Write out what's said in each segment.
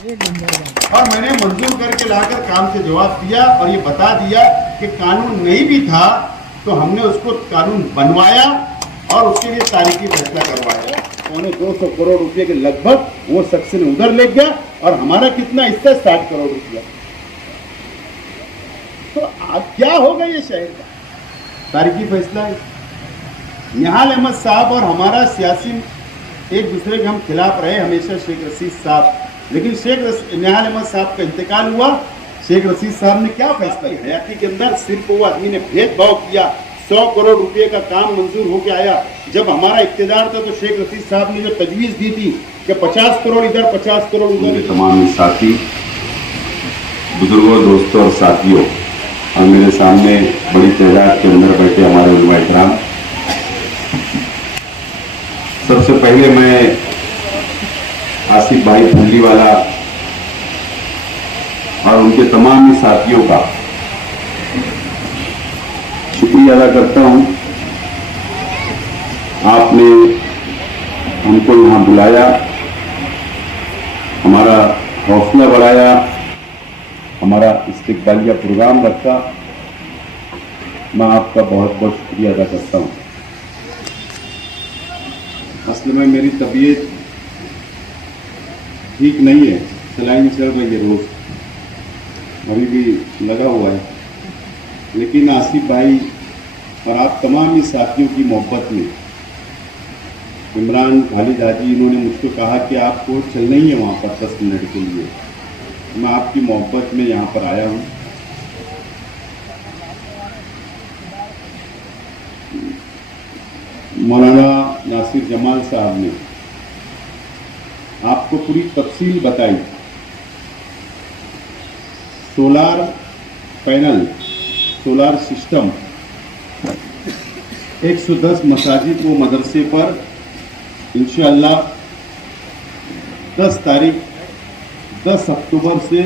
और मैंने मंजूर करके लाकर काम से जवाब दिया और ये बता दिया कि कानून नहीं भी था तो हमने उसको कानून बनवाया और उसके लिए तारीखी फैसला करवाया। 200 करोड़ रुपए के लगभग वो सेक्शन उधर ले गया और हमारा कितना हिस्सा 60 करोड़ रुपया। तो आज क्या होगा ये शहर का तारीखी फैसला है। निहाल अहमद साहब और हमारा सियासी एक दूसरे के हम खिलाफ रहे हमेशा, शेख रशीद साहब, लेकिन निहाल अहमद साहब का इंतकाल हुआ। शेख रशीद साहब ने क्या फैसला किया? हयाती के अंदर सिर्फ वो आदमी ने भेदभाव किया। 100 करोड़ रुपए का काम मंजूर होकर आया। जब हमारा इख्तियार था तो शेख रशीद साहब ने जो तजवीज़ दी थी कि 50 करोड़ इधर 50 करोड़ उधर। तमाम साथी बुजुर्गों, दोस्तों और साथियों, और मेरे सामने बड़ी तादाद के अंदर बैठे हमारे उलमा इकराम, सबसे पहले मैं आसिफ भाई फुल्लीवाला और उनके तमाम ही साथियों का शुक्रिया अदा करता हूं। आपने हमको यहां बुलाया, हमारा हौसला बढ़ाया, हमारा इस्तिकबालिया प्रोग्राम रखा। मैं आपका बहुत बहुत शुक्रिया अदा करता हूं। असल में मेरी तबीयत ठीक नहीं है, सलाइन चल रही है रोज, अभी भी लगा हुआ है, लेकिन आसिफ भाई और आप तमाम ही साथियों की मोहब्बत में, इमरान खालिद हाजी, इन्होंने मुझको कहा कि आपको चलना ही है वहाँ पर 10 मिनट के लिए। मैं आपकी मोहब्बत में यहाँ पर आया हूँ। मौलाना नासिर जमाल साहब ने आपको पूरी तफसील बताई। सोलार पैनल, सोलार सिस्टम 110 मसाजिद व मदरसे पर इंशाअल्लाह 10 अक्टूबर से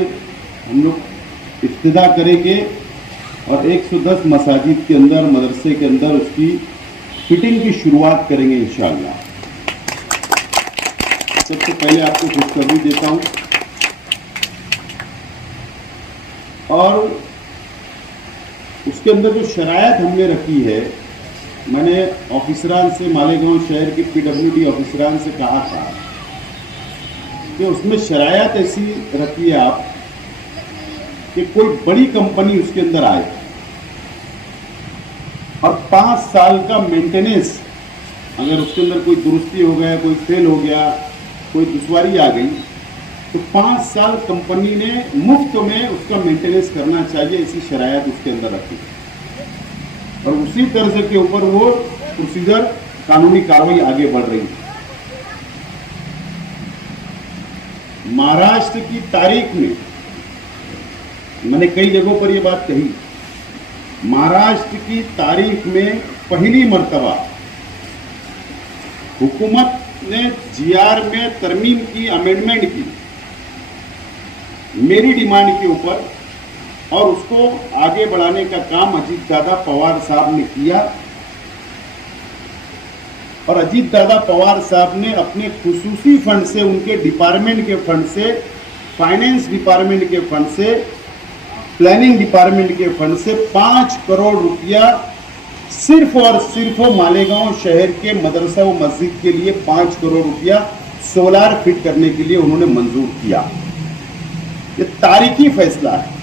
हम लोग इब्तिदा करेंगे और 110 मसाजिद के अंदर, मदरसे के अंदर उसकी फिटिंग की शुरुआत करेंगे इंशाअल्लाह। सबसे पहले आपको खुशखबरी देता हूं और उसके अंदर जो शरायत हमने रखी है, मैंने ऑफिसरान से, मालेगांव शहर के PWD ऑफिसरान से कहा था कि उसमें शरायत ऐसी रखी है आप कि कोई बड़ी कंपनी उसके अंदर आए और 5 साल का मेंटेनेंस, अगर उसके अंदर कोई दुरुस्ती हो गया, कोई फेल हो गया, कोई दुश्वारी आ गई, तो 5 साल कंपनी ने मुफ्त में उसका मेंटेनेंस करना चाहिए। ऐसी शरायत उसके अंदर रखी और उसी तर्ज के ऊपर वो प्रोसीजर, कानूनी कार्रवाई आगे बढ़ रही है। महाराष्ट्र की तारीख में मैंने कई जगहों पर ये बात कही, महाराष्ट्र की तारीख में पहली मर्तबा हुकूमत ने GR में तरमीम की, अमेंडमेंट की मेरी डिमांड के ऊपर, और उसको आगे बढ़ाने का काम अजीत दादा पवार साहब ने किया। और अजीत दादा पवार साहब ने अपने खुसूसी फंड से, उनके डिपार्टमेंट के फंड से, फाइनेंस डिपार्टमेंट के फंड से, प्लानिंग डिपार्टमेंट के फंड से 5 करोड़ रुपया सिर्फ और सिर्फ मालेगांव शहर के मदरसा व मस्जिद के लिए 5 करोड़ रुपया सोलार फिट करने के लिए उन्होंने मंजूर किया। ये तारीखी फैसला है।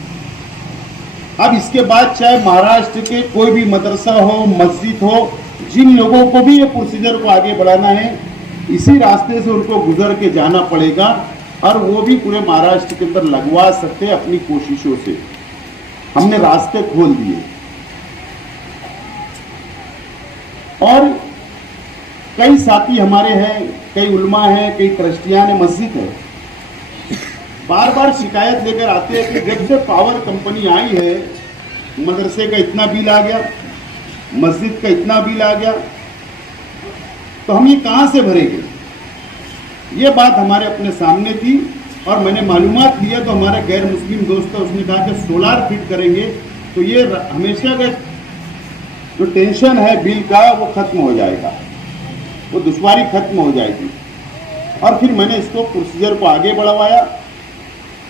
अब इसके बाद चाहे महाराष्ट्र के कोई भी मदरसा हो, मस्जिद हो, जिन लोगों को भी ये प्रोसीजर को आगे बढ़ाना है, इसी रास्ते से उनको गुजर के जाना पड़ेगा और वो भी पूरे महाराष्ट्र के अंदर लगवा सकते हैं अपनी कोशिशों से। हमने रास्ते खोल दिए और कई साथी हमारे हैं, कई उलमा हैं, कई ट्रस्टियान है, मस्जिद है, बार बार शिकायत लेकर आते हैं कि जब से पावर कंपनी आई है, मदरसे का इतना बिल आ गया, मस्जिद का इतना बिल आ गया, तो हम ये कहाँ से भरेंगे। ये बात हमारे अपने सामने थी और मैंने मालूमात लिया तो हमारा गैर मुस्लिम दोस्त है, उसने कहा कि सोलार फिट करेंगे तो ये हमेशा का जो टेंशन है बिल का वो खत्म हो जाएगा, वो दुश्वारी खत्म हो जाएगी। और फिर मैंने इसको प्रोसीजर को आगे बढ़वाया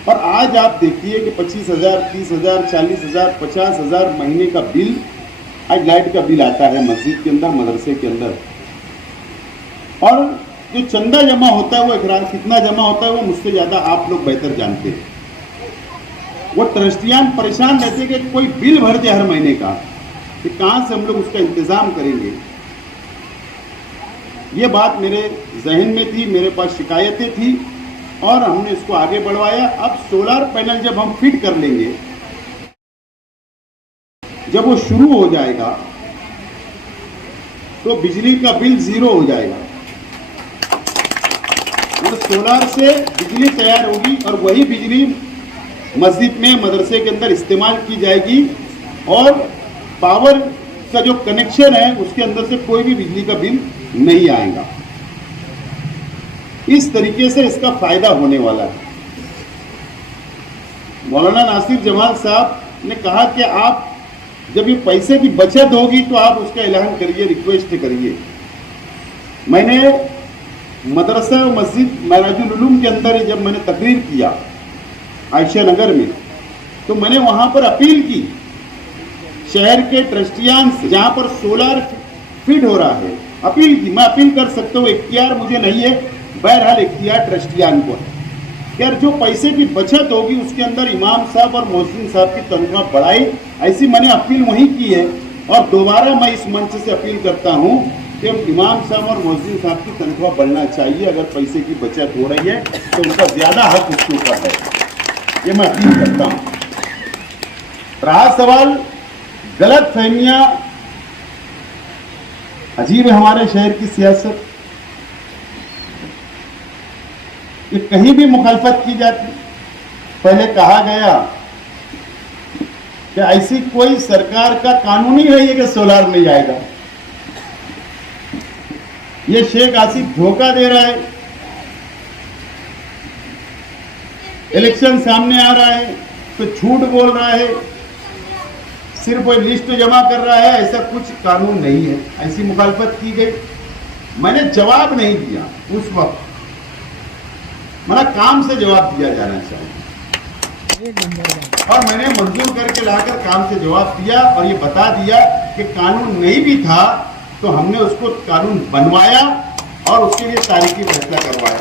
और आज आप देखिए कि 25,000, 30,000, 40,000, 50,000 महीने का बिल आज लाइट का बिल आता है मस्जिद के अंदर, मदरसे के अंदर। और जो चंदा जमा होता है वो इकरार कितना जमा होता है वो मुझसे ज़्यादा आप लोग बेहतर जानते हैं। वो ट्रस्टियान परेशान रहते हैं कि कोई बिल भर दे हर महीने का, कि कहाँ से हम लोग उसका इंतज़ाम करेंगे। ये बात मेरे जहन में थी, मेरे पास शिकायतें थी और हमने इसको आगे बढ़वाया। अब सोलर पैनल जब हम फिट कर लेंगे, जब वो शुरू हो जाएगा तो बिजली का बिल 0 हो जाएगा और सोलर से बिजली तैयार होगी और वही बिजली मस्जिद में, मदरसे के अंदर इस्तेमाल की जाएगी और पावर का जो कनेक्शन है उसके अंदर से कोई भी बिजली का बिल नहीं आएगा। इस तरीके से इसका फायदा होने वाला है। मौलाना नासिर जमाल साहब ने कहा कि आप जब ये पैसे की बचत होगी तो आप उसका ऐलान करिए, रिक्वेस्ट करिए। मैंने मदरसा और मस्जिद महराजुल उलूम के अंदर जब मैंने तकरीर किया आयशा नगर में, तो मैंने वहां पर अपील की शहर के ट्रस्टियान से, जहां पर सोलर फिट हो रहा है, अपील की। मैं अपील कर सकता हूँ, इख्तियार मुझे नहीं है, बहरहाल इख्तियार ट्रस्टियान को है। यार जो पैसे की बचत होगी उसके अंदर इमाम साहब और मोहसिन साहब की तनख्वाह बढ़ाई, ऐसी मैंने अपील वहीं की है। और दोबारा मैं इस मंच से अपील करता हूँ कि इमाम साहब और मोहसिन साहब की तनख्वाह बढ़ना चाहिए। अगर पैसे की बचत हो रही है तो उनका ज्यादा हक उसके ऊपर है, ये मैं अपील करता हूँ। रहा सवाल गलत फहमियां, अजीब है हमारे शहर की सियासत, ये कहीं भी मुखालफत की जाती। पहले कहा गया कि ऐसी कोई सरकार का कानून ही नहीं है कि सोलार नहीं आएगा। ये शेख आसिफ धोखा दे रहा है, इलेक्शन सामने आ रहा है तो झूठ बोल रहा है, सिर्फ कोई लिस्ट जमा कर रहा है। ऐसा कुछ कानून नहीं है, ऐसी मुखालफत की गई। मैंने जवाब नहीं दिया उस वक्त, मेरा काम से जवाब दिया जाना चाहिए और मैंने मंजूर करके लाकर काम से जवाब दिया और ये बता दिया कि कानून नहीं भी था तो हमने उसको कानून बनवाया और उसके लिए तारीखी फैसला करवाया।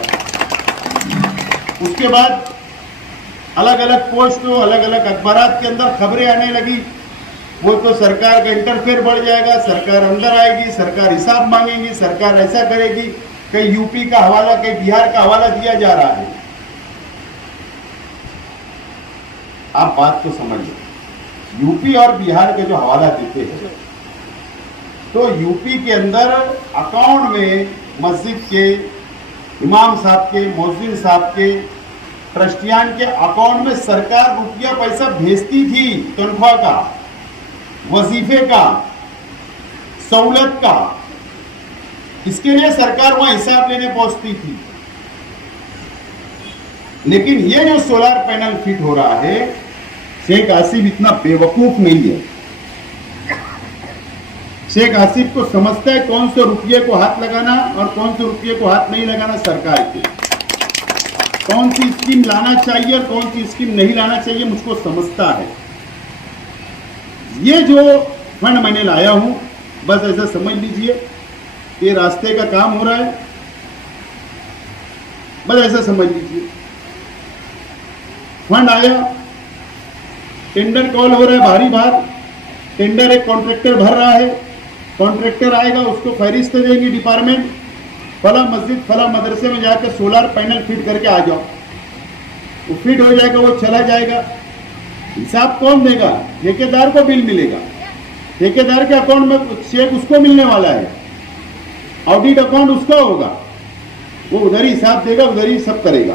उसके बाद अलग अलग पोस्टों, अलग अलग अखबारात के अंदर खबरें आने लगी, वो तो सरकार का इंटरफेयर बढ़ जाएगा, सरकार अंदर आएगी, सरकार हिसाब मांगेगी, सरकार ऐसा करेगी। कहीं यूपी का हवाला, कहीं बिहार का हवाला दिया जा रहा है। आप बात को समझिए, यूपी और बिहार के जो हवाला देते हैं तो यूपी के अंदर अकाउंट में मस्जिद के, इमाम साहब के, मोहसिन साहब के, ट्रस्टियान के अकाउंट में सरकार रुपया पैसा भेजती थी, तनख्वाह का, वजीफे का, सहूलत का। इसके लिए सरकार वहां हिसाब लेने पहुंचती थी। लेकिन ये जो सोलर पैनल फिट हो रहा है, शेख आसिफ इतना बेवकूफ नहीं है। शेख आसिफ को समझता है कौन से रुपये को हाथ लगाना और कौन से रुपये को हाथ नहीं लगाना सरकार के, कौन सी स्कीम लाना चाहिए और कौन सी स्कीम नहीं लाना चाहिए, मुझको समझता है। ये जो फंड मैंने लाया हूं, बस ऐसा समझ लीजिए ये रास्ते का काम हो रहा है, बस ऐसा समझ लीजिए। फंड आया, टेंडर कॉल हो रहा है, भारी भार टेंडर, एक कॉन्ट्रैक्टर भर रहा है, कॉन्ट्रैक्टर आएगा, उसको फहरिस्त देंगे डिपार्टमेंट, फला मस्जिद फला मदरसे में जाकर सोलर पैनल फिट करके आ जाओ। वो फिट हो जाएगा, वो चला जाएगा। हिसाब कौन देगा? ठेकेदार को बिल मिलेगा, ठेकेदार के अकाउंट में चेक उसको मिलने वाला है, ऑडिट अकाउंट उसका होगा, वो उधर ही हिसाब देगा, उधर ही सब करेगा।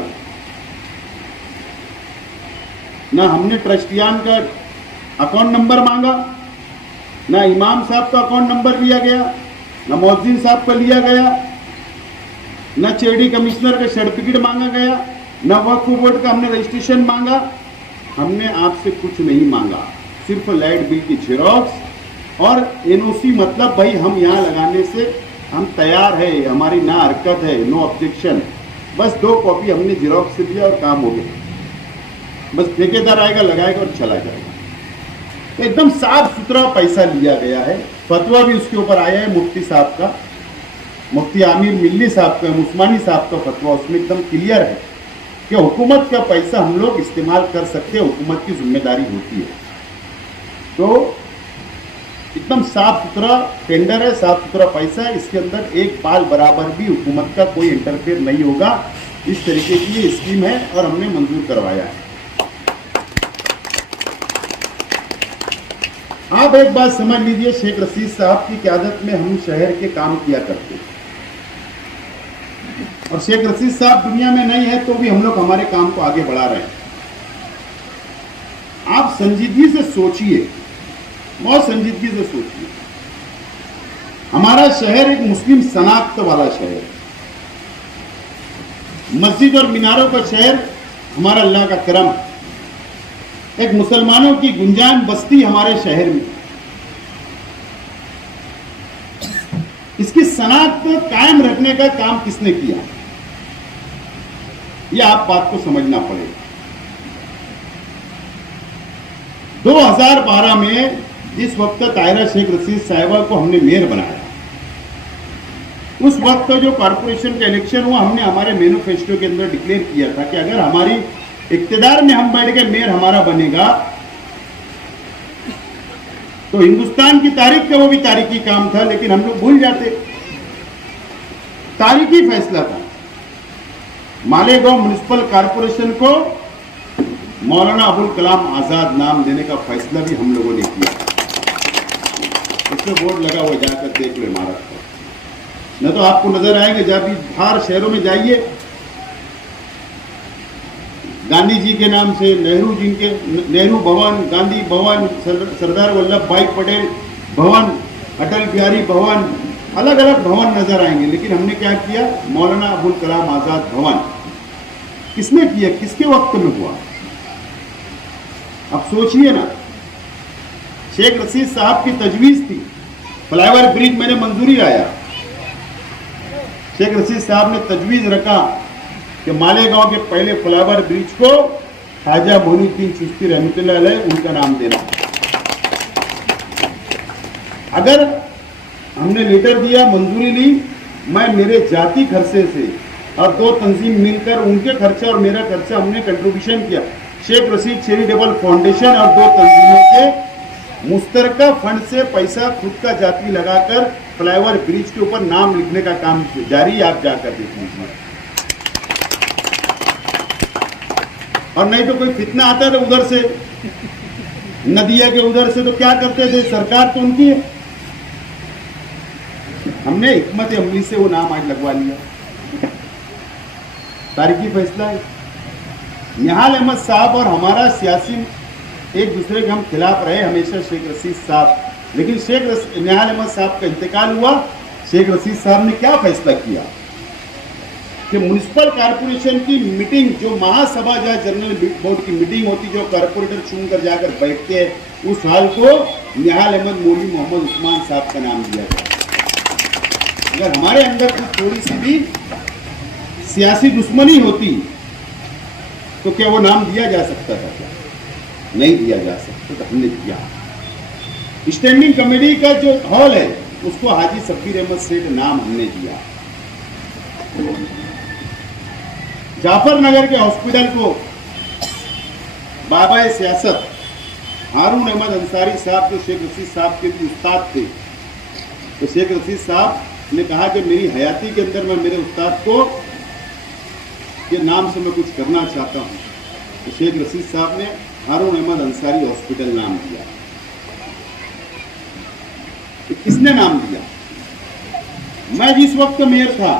ना हमने ट्रस्टियान का अकाउंट नंबर मांगा, ना इमाम साहब का अकाउंट नंबर लिया गया, ना मोहसिन साहब का लिया गया, ना चेडी कमिश्नर का सर्टिफिकेट मांगा गया, ना वक्फ बोर्ड का हमने रजिस्ट्रेशन मांगा। हमने आपसे कुछ नहीं मांगा, सिर्फ लाइट बिल की जेरॉक्स और एनओसी। मतलब भाई हम यहाँ लगाने से हम तैयार है, हमारी ना हरकत है, नो ऑब्जेक्शन। बस 2 कॉपी हमने जेरॉक्स से दिया और काम हो गया। बस ठेकेदार आएगा, लगाएगा और चला जाएगा। तो एकदम साफ सुथरा पैसा लिया गया है। फतवा भी उसके ऊपर आया है मुफ्ती साहब का, मुफ्ती आमिर मिल्ली साहब का, उस्मानी साहब का फतवा उसमें एकदम क्लियर है कि हुकूमत का पैसा हम लोग इस्तेमाल कर सकते हैं, हुकूमत की जिम्मेदारी होती है। तो एकदम साफ सुथरा टेंडर है, साफ सुथरा पैसा है, इसके अंदर एक बाल बराबर भी हुकूमत का कोई इंटरफेयर नहीं होगा। इस तरीके की ये स्कीम है और हमने मंजूर करवाया है। आप एक बात समझ लीजिए, शेख रशीद साहब की क़यादत में हम शहर के काम किया करते हैं और शेख रशीद साहब दुनिया में नहीं है तो भी हम लोग हमारे काम को आगे बढ़ा रहे हैं। आप संजीदगी से सोचिए, बहुत संजीदगी से सोचिए। हमारा शहर एक मुस्लिम शनाख्त वाला शहर है, मस्जिद और मीनारों का शहर हमारा अल्लाह का करम, एक मुसलमानों की गुंजान बस्ती हमारे शहर में। इसकी शनाख्त कायम रखने का काम किसने किया, यह आप बात को समझना पड़ेगा। 2012 में जिस वक्त ताहिरा शेख रशीद साहिबा को हमने मेयर बनाया, उस वक्त जो कॉर्पोरेशन का इलेक्शन हुआ, हमने हमारे मैनिफेस्टो के अंदर डिक्लेयर किया था कि अगर हमारी इक्तिदार में हम बैठ के मेयर हमारा बनेगा तो हिंदुस्तान की तारीख का वो भी तारीखी काम था, लेकिन हम लोग भूल जाते। तारीखी फैसला था, मालेगांव म्युनिसिपल कॉर्पोरेशन को मौलाना अबुल कलाम आजाद नाम देने का फैसला भी हम लोगों ने किया। उसमें बोर्ड लगा हुआ, जाकर देख लो इमारत पर, न तो आपको नजर आएंगे। जब भी बाहर शहरों में जाइए, गांधी जी के नाम से नेहरू जी के नेहरू भवन, गांधी भवन, सरदार वल्लभ भाई पटेल भवन, अटल बिहारी भवन, अलग अलग भवन नजर आएंगे। लेकिन हमने क्या किया, मौलाना अबुल कलाम आजाद भवन किसने किया, किसके वक्त में हुआ? अब सोचिए ना, शेख रशीद साहब की तजवीज थी, फ्लाईओवर ब्रिज मैंने मंजूरी आया, शेख रशीद साहब ने तजवीज रखा कि मालेगांव के पहले फ्लाईओवर ब्रिज को ख्वाजा मोइनुद्दीन चिश्ती रहमतुल्लाह अलैह उनका नाम देना। अगर हमने लेटर दिया, मंजूरी ली, मैं मेरे जाति खर्चे से और 2 तंजीम मिलकर उनके खर्चा और मेरा खर्चा हमने कंट्रीब्यूशन किया। शेख रशीद चैरिटेबल फाउंडेशन और 2 तंजीमों के मुश्तरका फंड से पैसा खुद का जाति लगाकर फ्लाईओवर ब्रिज के ऊपर नाम लिखने का काम जारी, आप जाकर देख लीजिए। और नहीं तो कोई फितना आता था उधर से, नदिया के उधर से, तो क्या करते थे, सरकार तो उनकी है। हमने हिकमत अमली से वो नाम आज लगवा लिया। तारीखी फैसला है। निहाल अहमद साहब और हमारा सियासी एक दूसरे के हम खिलाफ रहे हमेशा, शेख रशीद साहब, लेकिन निहाल अहमद साहब का इंतकाल हुआ। शेख रशीद साहब ने क्या फैसला किया कि म्युनिसिपल कॉर्पोरेशन की मीटिंग, जो महासभा या जनरल बोर्ड की मीटिंग होती, जो कॉर्पोरेटर चुनकर जाकर बैठते हैं, उस हाल को निहाल अहमद मौलवी मोहम्मद उस्मान साहब का नाम दिया गया। अगर हमारे अंदर कुछ थोड़ी सी भी सियासी दुश्मनी होती तो क्या वो नाम दिया जा सकता था? क्या नहीं दिया जा सकता, तो हमने दिया। स्टैंडिंग कमेटी का जो हॉल है उसको हाजी शब्बीर अहमद सेठ नाम हमने दिया। जाफर नगर के हॉस्पिटल को बाबा सियासत हारून अहमद अंसारी साहब, जो शेख रशीद साहब के भी उस्ताद थे, तो शेख रशीद साहब ने कहा कि मेरी हयाती के अंदर मैं मेरे उस्ताद को के नाम से मैं कुछ करना चाहता हूँ। तो शेख रशीद साहब ने हारून अहमद अंसारी हॉस्पिटल नाम दिया। तो किसने नाम दिया? मैं जिस वक्त मेयर था,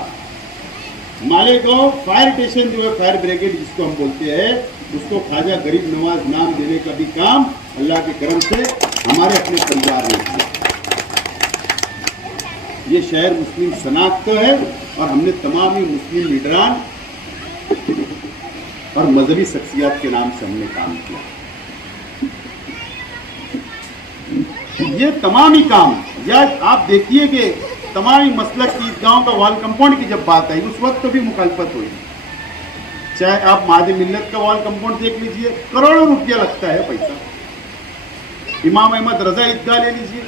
मालेगांव फायर स्टेशन जो है, फायर ब्रिगेड जिसको हम बोलते हैं, उसको ख्वाजा गरीब नवाज नाम देने का भी काम अल्लाह के करम से हमारे अपने परिवार ने किया। ये शहर मुस्लिम शनाख्त है और हमने तमाम ही मुस्लिम लीडरान और मजहबी शख्सियत के नाम से हमने काम किया। ये तमाम ही काम, या आप देखिए कि तमाम ही मसलक की ईदगाहों का वाल कंपाउंड की जब बात आई, उस वक्त तो भी मुखालफत हुई। चाहे आप महादी मिल्लत का वॉल कंपाउंड देख लीजिए, करोड़ों रुपया लगता है पैसा। इमाम अहमद रजा ईदगाह ले लीजिए,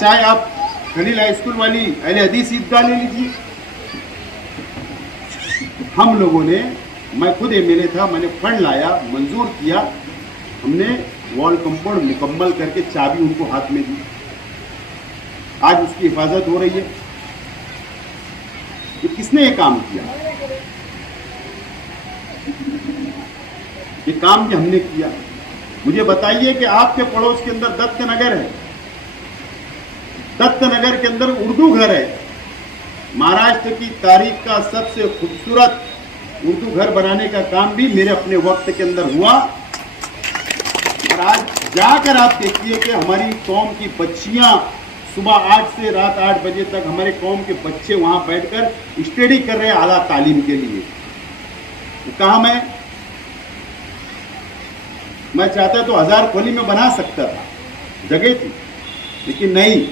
चाहे आप खलील हाई स्कूल वाली अहले हदीस ईदगाह ले लीजिए। हम लोगों ने, मैं खुद एमएलए था, मैंने फंड लाया, मंजूर किया, हमने वॉल कंपाउंड मुकम्मल करके चाबी उनको हाथ में दी। आज उसकी हिफाजत हो रही है। ये किसने ये काम किया? ये काम भी हमने किया। मुझे बताइए कि आपके पड़ोस के अंदर दत्तनगर है, दत्तनगर के अंदर उर्दू घर है। महाराष्ट्र की तारीख का सबसे खूबसूरत उर्दू घर बनाने का काम भी मेरे अपने वक्त के अंदर हुआ। और आज जाकर आप देखिए कि हमारी कौम की बच्चियां सुबह 8 से रात 8 बजे तक हमारे कौम के बच्चे वहां बैठकर स्टडी कर रहे हैं आला तालीम के लिए। तो कहा मैं चाहता तो 1000 खोली में बना सकता था, जगह थी, लेकिन नहीं।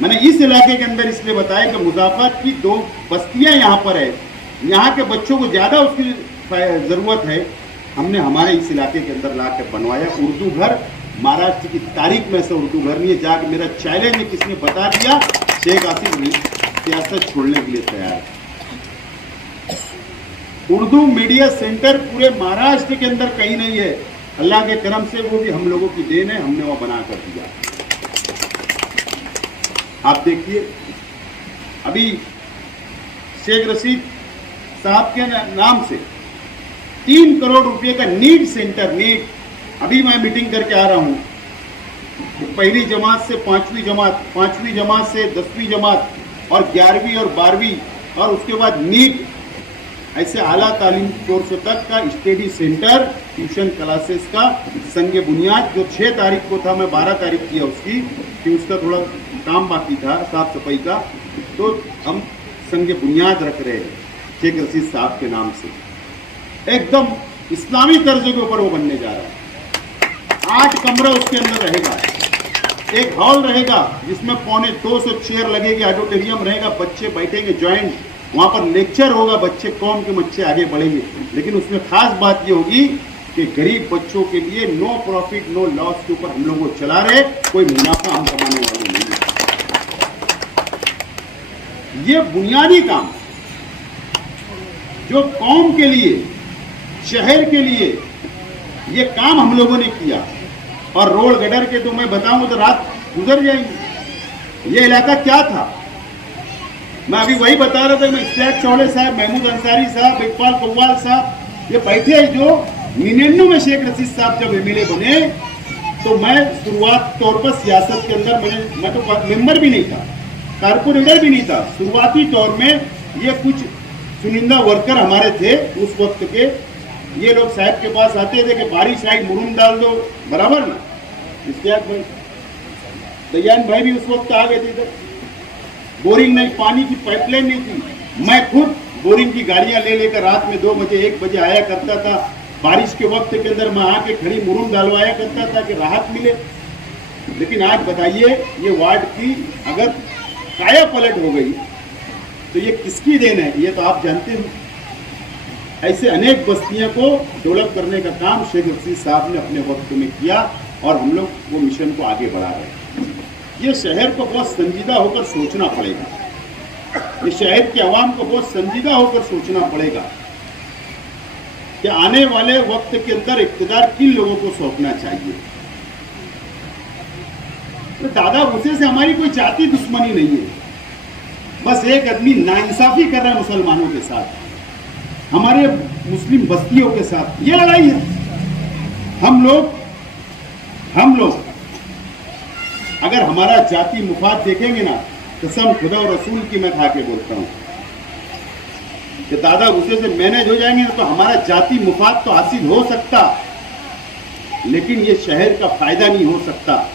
मैंने इस इलाके के अंदर इसलिए बताया कि मुजाफत की 2 बस्तियां यहाँ पर है, यहाँ के बच्चों को ज़्यादा उसकी ज़रूरत है। हमने हमारे इस इलाके के अंदर ला कर बनवाया उर्दू घर। महाराष्ट्र की तारीख में से उर्दू घर नहीं है। जाकर मेरा चैलेंज है, किसने बता दिया, शेख आसिफ सियासत छोड़ने के लिए तैयार है। उर्दू मीडिया सेंटर पूरे महाराष्ट्र के अंदर कहीं नहीं है। अल्लाह के करम से वो भी हम लोगों की देन है, हमने वो बना कर दिया। आप देखिए, अभी शेख रशीद साहब के नाम से 3 करोड़ रुपए का नीट सेंटर, नीट, अभी मैं मीटिंग करके आ रहा हूं। पहली जमात से 5वीं जमात, 5वीं जमात से 10वीं जमात, और 11वीं और 12वीं, और उसके बाद नीट, ऐसे आला तालीम कोर्स तक का स्टडी सेंटर, ट्यूशन क्लासेस का संग बुनियाद, जो 6 तारीख को था, मैं 12 तारीख किया उसकी, कि उसका थोड़ा काम बाकी था साफ सफाई का, तो हम संग बुनियाद रख रहे हैं शेख रशीद साहब के नाम से। एकदम इस्लामी तर्ज के ऊपर वो बनने जा रहा है। 8 कमरा उसके अंदर रहेगा, एक हॉल रहेगा जिसमें 250 चेयर लगेगी, ऑडिटोरियम रहेगा, बच्चे बैठेंगे ज्वाइंट, वहां पर लेक्चर होगा, बच्चे कौम के बच्चे आगे बढ़ेंगे। लेकिन उसमें खास बात ये होगी कि गरीब बच्चों के लिए नो प्रॉफिट नो लॉस के ऊपर हम लोग वो चला रहे, कोई मुनाफा हम कमाने वाले नहीं है। ये बुनियादी काम जो कौम के लिए, शहर के लिए, ये काम हम लोगों ने किया। और रोड गटर के तो मैं बताऊं तो रात गुजर जाएंगी। ये इलाका क्या था, मैं अभी वही बता रहा था। मैं इस्तेक चौड़े साहब, महमूद अंसारी साहब, इकबाल कव्वाल साहब, ये बैठे हैं जो 99 में शेख रशीद साहब जब एमएलए बने, तो मैं शुरुआत तौर पर सियासत के अंदर मैं तो मेंबर भी नहीं था, कारपोरेटर भी नहीं था। शुरुआती तौर में ये कुछ चुनिंदा वर्कर हमारे थे उस वक्त के, ये लोग साहब के पास आते थे कि बारिश आई, मुरुम डाल दो, बराबर ना। इस्तेक भाई, दयान भाई भी उस वक्त आ गए थे इधर। बोरिंग नहीं, पानी की पाइपलाइन नहीं थी। मैं खुद बोरिंग की गाड़ियां ले लेकर रात में 2 बजे 1 बजे आया करता था। बारिश के वक्त के अंदर मैं आके खड़ी मुरुम डालवाया करता था कि राहत मिले। लेकिन आज बताइए, ये वार्ड की अगर काया पलट हो गई तो ये किसकी देन है, ये तो आप जानते हो। ऐसे अनेक बस्तियों को डेवलप करने का काम शेख रशीद साहब ने अपने वक्त में किया, और हम लोग वो मिशन को आगे बढ़ा रहे हैं। ये शहर को बहुत संजीदा होकर सोचना पड़ेगा, ये शहर के अवाम को बहुत संजीदा होकर सोचना पड़ेगा कि आने वाले वक्त के अंदर इक़्तिदार किन लोगों को सौंपना चाहिए। तो दादा भूसे से हमारी कोई जाति दुश्मनी नहीं है, बस एक आदमी नाइंसाफी कर रहा है मुसलमानों के साथ, हमारे मुस्लिम बस्तियों के साथ, ये लड़ाई है। हम लोग अगर हमारा जाति मुफाद देखेंगे ना, कसम खुदा और रसूल की मैं खा के बोलता हूं कि दादा भूसे से मैनेज हो जाएंगे ना, तो हमारा जाति मुफाद तो हासिल हो सकता, लेकिन ये शहर का फायदा नहीं हो सकता।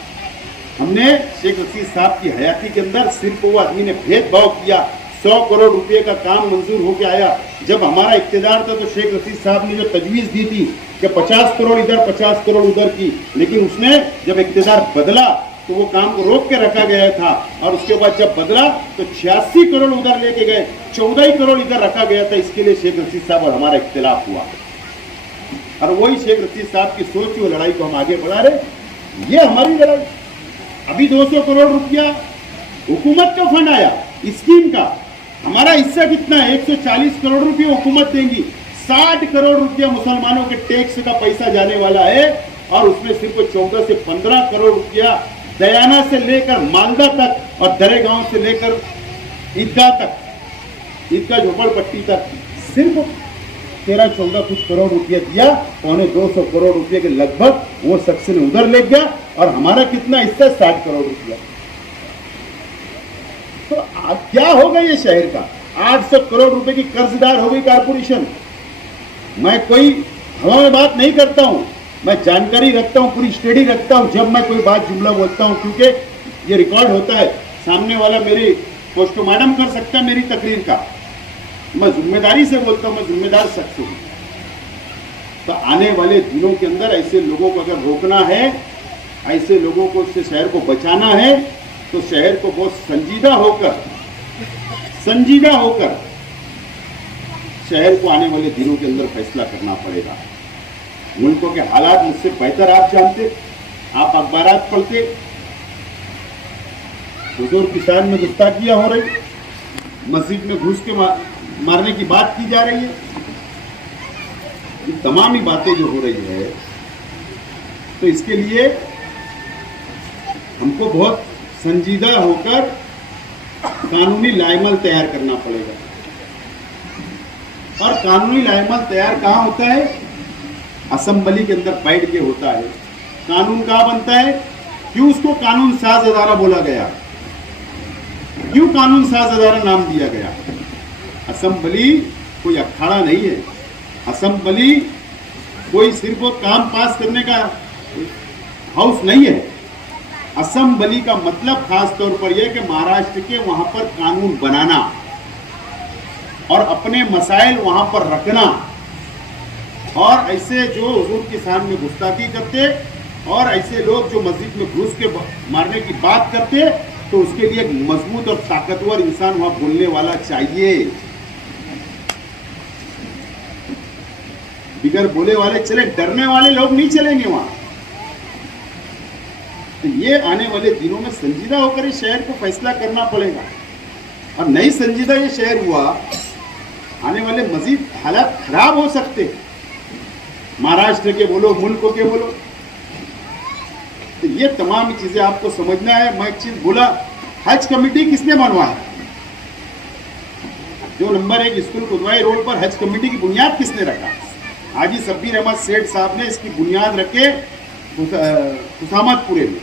हमने शेख रशीद साहब की हयाती के अंदर सिर्फ वो आदमी ने भेदभाव किया। 100 करोड़ रुपए का काम मंजूर होकर आया। जब हमारा इख्तियार था तो शेख रशीद साहब ने जो तजवीज़ दी थी कि 50 करोड़ इधर 50 करोड़ उधर की, लेकिन उसने जब इख्तियार बदला तो वो काम को रोक के रखा गया था, और उसके बाद जब बदला तो 86 करोड़ उधर लेके गए, 14 करोड़ इधर रखा गया था। इसके लिए शेख रशीद साहब और हमारा इख्तिलाफ हुआ, और वही शेख रशीद साहब की सोच हुई लड़ाई को हम आगे बढ़ा रहे। ये हमारी लड़ाई। अभी 200 करोड़ रुपया हुकूमत का फंड आया स्कीम का, हमारा हिस्सा कितना है? 140 करोड़ रुपया हुकूमत देंगी, 60 करोड़ रुपया मुसलमानों के टैक्स का पैसा जाने वाला है, और उसमें सिर्फ 14 से 15 करोड़ रुपया दयाना से लेकर मालदा तक और दरेगांव से लेकर ईदगाह तक, ईदगाह झोपड़पट्टी तक सिर्फ 13-14 कुछ करोड़ रुपया दिया। 250 करोड़ रुपये के लगभग वो शख्स ने उधर ले गया, और हमारा कितना हिस्सा? 60 करोड़ रुपया। तो क्या होगा ये शहर का? 800 करोड़ रुपए की कर्जदार हो गई कारपोरेशन। मैं कोई हवा में बात नहीं करता हूं, मैं जानकारी रखता हूं, पूरी स्टडी रखता हूं जब मैं कोई बात जुमला बोलता हूं, क्योंकि ये रिकॉर्ड होता है, सामने वाला मेरी पोस्टमार्टम कर सकता है मेरी तकरीर का। मैं जिम्मेदारी से बोलता हूं, मैं जिम्मेदार शख्स हूं। तो आने वाले दिनों के अंदर ऐसे लोगों को अगर रोकना है, ऐसे लोगों को से शहर को बचाना है, तो शहर को बहुत संजीदा होकर शहर को आने वाले दिनों के अंदर फैसला करना पड़ेगा। मुल्कों के हालात मुझसे बेहतर आप जानते, आप अखबारात पढ़ते, बुजुर्ग किसान में गुस्ताखियां हो रही, मस्जिद में घुस के मारने की बात की जा रही है। ये तमाम ही बातें जो हो रही है, तो इसके लिए हमको बहुत संजीदा होकर कानूनी लाइमल तैयार करना पड़ेगा। और कानूनी लाइमल तैयार कहाँ होता है? असेंबली के अंदर बैठ के होता है। कानून कहाँ बनता है? क्यों उसको कानून साज अदारा बोला गया? क्यों कानून साज अदारा नाम दिया गया? असेंबली कोई अखाड़ा नहीं है। असेंबली कोई सिर्फ वो काम पास करने का हाउस नहीं है। असेंबली का मतलब खास तौर पर यह कि महाराष्ट्र के वहां पर कानून बनाना और अपने मसाइल वहां पर रखना, और ऐसे जो हुजूर के सामने गुस्ताखी करते और ऐसे लोग जो मस्जिद में घुस के मारने की बात करते, तो उसके लिए एक मजबूत और ताकतवर इंसान वहां बोलने वाला चाहिए। बिगर बोले वाले चले, डरने वाले लोग नहीं चलेंगे वहां। तो ये आने वाले दिनों में संजीदा होकर इस शहर को फैसला करना पड़ेगा, और नहीं संजीदा ये शहर हुआ, आने वाले मजीद हालात खराब हो सकते हैं, महाराष्ट्र के बोलो, मुल्कों के बोलो। तो ये तमाम चीजें आपको समझना है। मैं एक चीज बोला, हज कमेटी किसने बनवाया? जो नंबर 1 स्कूल कुदवाई रोड पर हज कमेटी की बुनियाद किसने रखा? हाजी शब्बीर अहमद सेठ साहब ने इसकी बुनियाद रखे खुशामतपुरे में।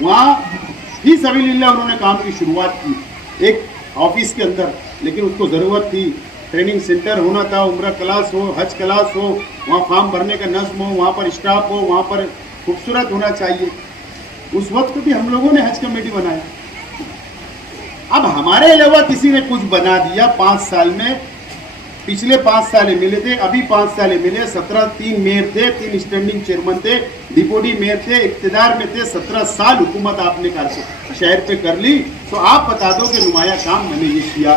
वहाँ ही सबिलिल्लाह उन्होंने काम की शुरुआत की एक ऑफिस के अंदर, लेकिन उसको ज़रूरत थी, ट्रेनिंग सेंटर होना था, उम्रा क्लास हो, हज क्लास हो, वहाँ फॉर्म भरने का नज़्म हो, वहाँ पर स्टाफ हो, वहाँ पर खूबसूरत होना चाहिए। उस वक्त भी हम लोगों ने हज कमेटी बनाया। अब हमारे अलावा किसी ने कुछ बना दिया 5 साल में, पिछले 5 साल मिले थे, अभी 5 साल मिले, 3 मेयर थे, 3 स्टैंडिंग चेयरमैन थे, डिप्टी मेयर थे, इक्तदार में थे, 17 साल हुकूमत आपने शहर पे कर ली। तो आप बता दो कि नुमाया काम मैंने ये किया,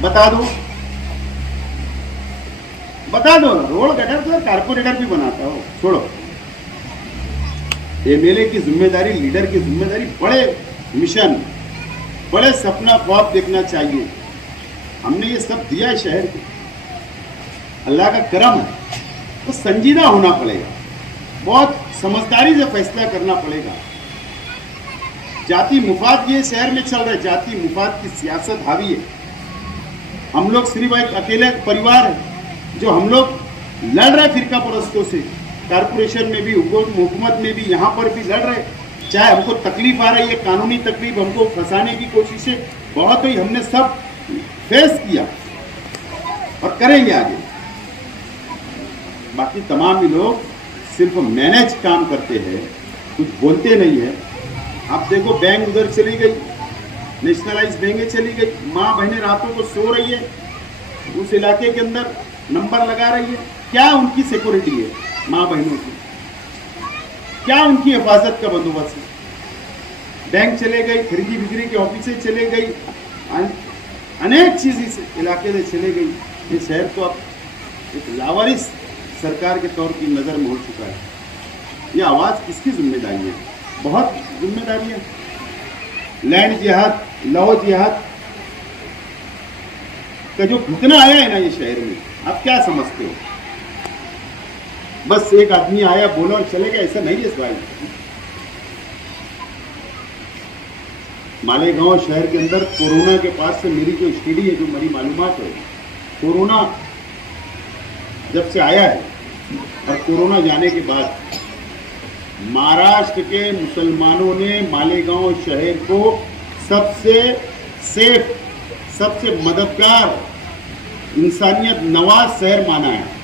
बता दो ना। रोड गटर तो कारपोरेटर भी बनाता हो, छोड़ो। एमएलए की जिम्मेदारी, लीडर की जिम्मेदारी, बड़े मिशन, बड़े सपना ख्वाब देखना चाहिए। हमने ये सब दिया है शहर को, अल्लाह का करम है। तो संजीदा होना पड़ेगा, बहुत समझदारी से फैसला करना पड़ेगा। जाति मुफाद ये शहर में चल रहा है, जाति मुफाद की सियासत हावी है। हम लोग सिर्फ एक अकेले परिवार है जो हम लोग लड़ रहे फिरका परस्तों से, कारपोरेशन में भी, हुकूमत में भी, यहाँ पर भी लड़ रहे। चाहे हमको तकलीफ आ रही है, कानूनी तकलीफ, हमको फंसाने की कोशिशें बहुत हुई, हमने सब फेस किया और करेंगे आगे। बाकी तमाम ही लोग सिर्फ मैनेज काम करते हैं, कुछ बोलते नहीं है। आप देखो, बैंक उधर चली गई, नेशनलाइज बैंकें चली गई, माँ बहनें रातों को सो रही है, उस इलाके के अंदर नंबर लगा रही है। क्या उनकी सिक्योरिटी है माँ बहनों की? क्या उनकी हिफाजत का बंदोबस्त है? बैंक चले गई, खरीदी बिक्री के ऑफिसें चले गई, अनेक चीज इस इलाके से चले गई। ये शहर तो अब एक लावारिस सरकार के तौर की नज़र में हो चुका है। ये आवाज़ किसकी जिम्मेदारी है? बहुत जिम्मेदारी है। लैंड जिहाद, लॉ जिहाद का जो घुटना आया है ना ये शहर में, आप क्या समझते हो? बस एक आदमी आया, बोला और चले गया, ऐसा नहीं है इस भाई। मालेगांव शहर के अंदर कोरोना के पास से मेरी जो स्टडी है, जो मेरी मालूमात है, कोरोना जब से आया है और कोरोना जाने के बाद महाराष्ट्र के मुसलमानों ने मालेगांव शहर को सबसे सेफ, सबसे मददगार, इंसानियत नवाज शहर माना है।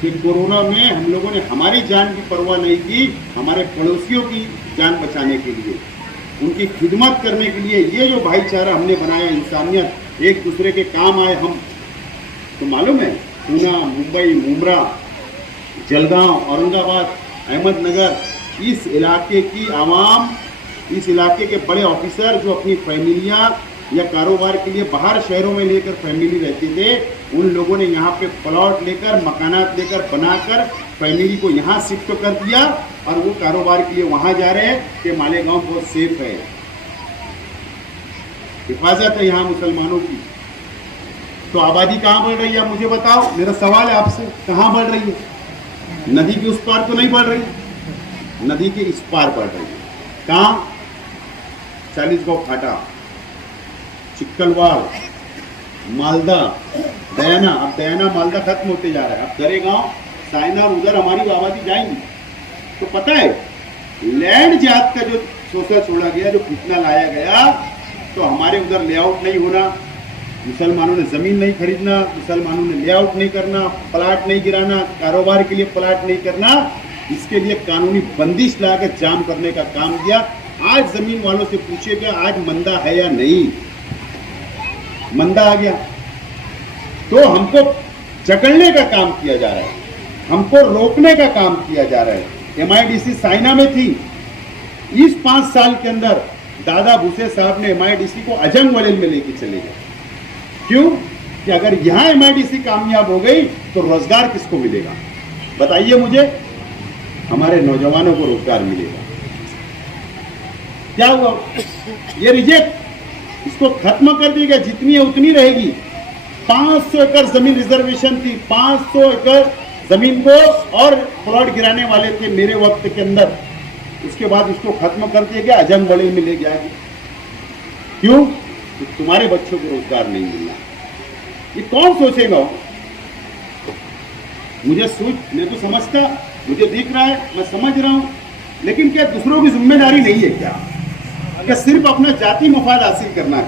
कि कोरोना में हम लोगों ने हमारी जान की परवाह नहीं की, हमारे पड़ोसियों की जान बचाने के लिए, उनकी खिदमत करने के लिए ये जो भाईचारा हमने बनाया, इंसानियत, एक दूसरे के काम आए हम। तो मालूम है पूना, मुंबई, मुंब्रा, जलगांव, औरंगाबाद, अहमदनगर, इस इलाके की आवाम, इस इलाके के बड़े ऑफिसर जो अपनी फैमिलियां या कारोबार के लिए बाहर शहरों में लेकर फैमिली रहते थे, उन लोगों ने यहाँ पे प्लॉट लेकर, मकानात लेकर, बनाकर फैमिली को यहाँ शिफ्ट कर दिया और वो कारोबार के लिए वहाँ जा रहे हैं कि मालेगांव बहुत सेफ है, हिफाजत है यहाँ मुसलमानों की। तो आबादी कहाँ बढ़ रही है मुझे बताओ? मेरा सवाल है आपसे, कहाँ बढ़ रही है? नदी के उस पार तो नहीं बढ़ रही, नदी के इस पार बढ़ रही है। कहाँ? 40 गांव फाटा, चिक्कलवाड़, मालदा, दयाना। अब दयाना मालदा खत्म होते जा रहा है, अब दरेगांव, साइना और उधर हमारी आबादी जाएंगी। तो पता है लैंड जात का जो सोचा छोड़ा गया, जो फितना लाया गया, तो हमारे उधर लेआउट नहीं होना, मुसलमानों ने जमीन नहीं खरीदना, मुसलमानों ने लेआउट नहीं करना, प्लाट नहीं गिराना, कारोबार के लिए प्लाट नहीं करना, इसके लिए कानूनी बंदिश लाकर जाम करने का काम किया। आज जमीन वालों से पूछेगा आज मंदा है या नहीं? मंदा आ गया तो हमको जकड़ने का काम किया जा रहा है, हमको रोकने का काम किया जा रहा है। MIDC साइना में थी, इस 5 साल के अंदर दादा भूसे साहब ने MIDC को अजंग वलील में लेके चले गए। क्यों? कि अगर यहां MIDC कामयाब हो गई तो रोजगार किसको मिलेगा? बताइए मुझे। हमारे नौजवानों को रोजगार मिलेगा। क्या हुआ? ये रिजेक्ट, इसको खत्म कर दिया गया, जितनी है उतनी रहेगी। 500 एकड़ जमीन रिजर्वेशन थी, 500 एकड़ जमीन को और प्लॉट गिराने वाले थे मेरे वक्त के अंदर। उसके बाद इसको खत्म कर दिया गया, अजंग वलील में ले गया। क्यों? तो तुम्हारे बच्चों को रोजगार नहीं मिलना। ये कौन सोचेगा? मैं तो समझता, मुझे दिख रहा है, मैं समझ रहा हूं, लेकिन क्या दूसरों की जिम्मेदारी नहीं है क्या? क्या सिर्फ अपना जाति मफाद हासिल करना?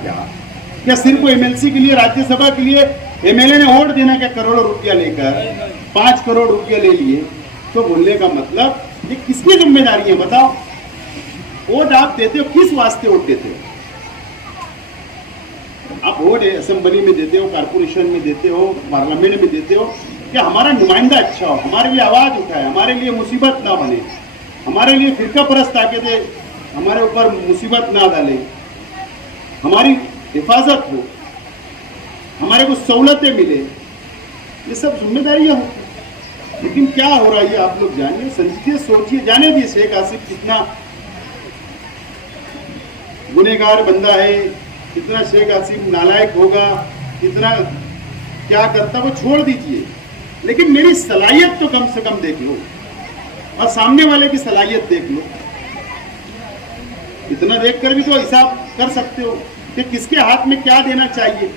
क्या सिर्फ MLC के लिए, राज्यसभा के लिए MLA ने वोट देना? क्या करोड़ों रुपया लेकर 5 करोड़ रुपया ले लिए? तो बोलने का मतलब ये किसकी जिम्मेदारी है बताओ? वोट आप देते हो, किस वास्ते वोट देते हो? आप वोट असेंबली में देते हो, कारपोरेशन में देते हो, पार्लियामेंट में देते हो कि हमारा नुमाइंदा अच्छा हो, हमारे लिए आवाज उठाए, हमारे लिए मुसीबत ना बने, हमारे लिए फिरका परस्त ताकतें हमारे ऊपर मुसीबत ना डाले, हमारी हिफाजत हो, हमारे को सहूलतें मिले। ये सब जिम्मेदारियां होती। लेकिन क्या हो रहा है आप लोग जानिए, समझिए, सोचिए। जाने दिए शेख आसिफ कितना गुनहगार बंदा है, कितना शेख आसिफ नालायक होगा, कितना क्या करता, वो छोड़ दीजिए। लेकिन मेरी सलाहियत तो कम से कम देख लो और सामने वाले की सलाहियत देख लो। इतना देखकर भी तो हिसाब कर सकते हो कि किसके हाथ में क्या देना चाहिए,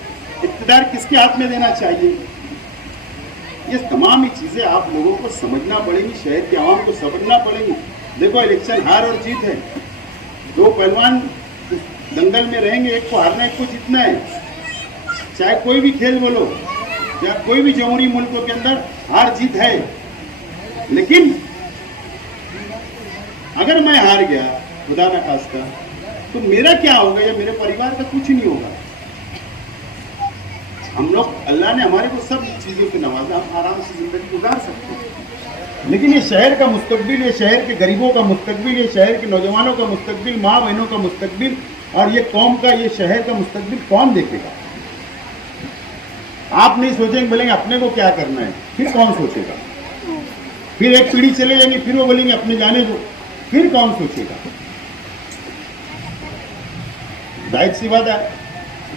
इख्तियार किसके हाथ में देना चाहिए। ये तमाम ही चीजें आप लोगों को समझना पड़ेगी, शहर के आवाम को समझना पड़ेगी। देखो इलेक्शन हार और जीत है, 2 पहलवान दंगल में रहेंगे, एक को हारना एक को जीतना है। चाहे कोई भी खेल बोलो, या कोई भी जमहूरी मुल्कों के अंदर हार जीत है। लेकिन अगर मैं हार गया खुदा ना खास्ता, तो मेरा क्या होगा या मेरे परिवार का कुछ नहीं होगा। हम लोग, अल्लाह ने हमारे को सब चीजों से नवाजा, हम आराम से जिंदगी गुजार सकते हैं। लेकिन ये शहर का मुस्तकबिल, ये शहर के गरीबों का मुस्तकबिल, ये शहर के नौजवानों का मुस्तकबिल, माँ बहनों का मुस्तकबिल और ये कौम का, ये शहर का मुस्तकबिल कौन देखेगा? आप नहीं सोचेंगे, बोलेंगे अपने को क्या करना है, फिर कौन सोचेगा? फिर एक पीढ़ी चले जाएंगे, फिर वो बोलेंगे अपने जाने दो, फिर कौन सोचेगा? जाहिर सी बात है,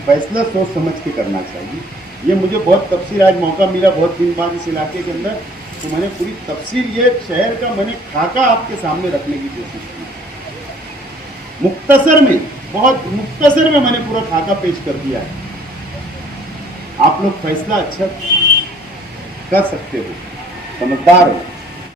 फैसला सोच समझ के करना चाहिए। ये मुझे बहुत तफसील आज मौका मिला, बहुत दिन बाद इस इलाके के अंदर, तो मैंने पूरी तफसील ये शहर का मैंने खाका आपके सामने रखने की कोशिश की। मुख्तसर में, बहुत मुख्तसर में मैंने पूरा खाका पेश कर दिया है। आप लोग फैसला अच्छा कर सकते हो, समझदार हो।